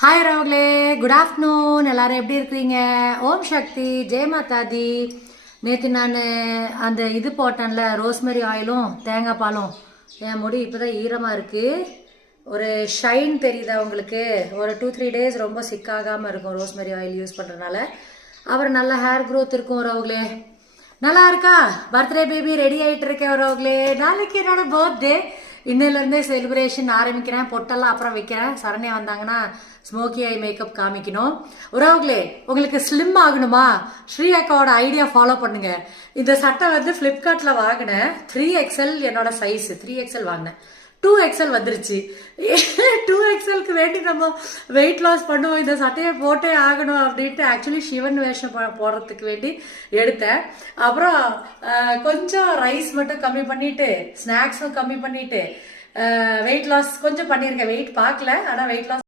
Hi ராவ்லே, good afternoon. எல்லாரும் எப்படி இருக்கிறீங்க? ஓம் சக்தி, ஜெய் மாதாதி. நேற்று நான் அந்த இது போட்டேன்ல, ரோஸ்மெரி ஆயிலும் தேங்காய் பாலும். என் முடி இப்போதான் ஈரமாக இருக்குது. ஒரு ஷைன் தெரியுதா உங்களுக்கு? ஒரு 2-3 டேஸ் ரொம்ப சிக்காகாமல் இருக்கும் ரோஸ்மெரி ஆயில் யூஸ் பண்ணுறதுனால. அப்புறம் நல்ல ஹேர் க்ரோத் இருக்கும் ராவ்லே. நல்லா இருக்கா? பர்த்டே பேபி ரெடி ஆகிட்டு இருக்கேன் ராவ்லே. நாளைக்கு என்னோட பர்த்டே. இன்னிலேருந்தே செலிப்ரேஷன் ஆரம்பிக்கிறேன். பொட்டெல்லாம் அப்புறம் வைக்கிறேன். சரண்யா வந்தாங்கன்னா ஸ்மோக்கி ஐ மேக்கப் காமிக்கணும். உறவுகளே, உங்களுக்கு ஸ்லிம் ஆகணுமா? ஸ்ரீ அக்காவோட ஐடியா ஃபாலோ பண்ணுங்க. இந்த சட்டை வந்து ஃப்ளிப்கார்ட்டில் வாங்கினேன். 3XL என்னோட சைஸ். 3XL வாங்கினேன். 2XL வந்துருச்சு. 2XLக்கு வேண்டி நம்ம வெயிட் லாஸ் பண்ணுவோம், இந்த சட்டையை போட்டே ஆகணும் அப்படின்ட்டு ஆக்சுவலி சிவன் வேஷம் போடுறதுக்கு வேண்டி எடுத்தேன். அப்புறம் கொஞ்சம் ரைஸ் மட்டும் கம்மி பண்ணிட்டு, ஸ்நாக்ஸும் கம்மி பண்ணிட்டு வெயிட் லாஸ் கொஞ்சம் பண்ணியிருக்கேன். வெயிட் பார்க்கல, ஆனால் வெயிட் லாஸ்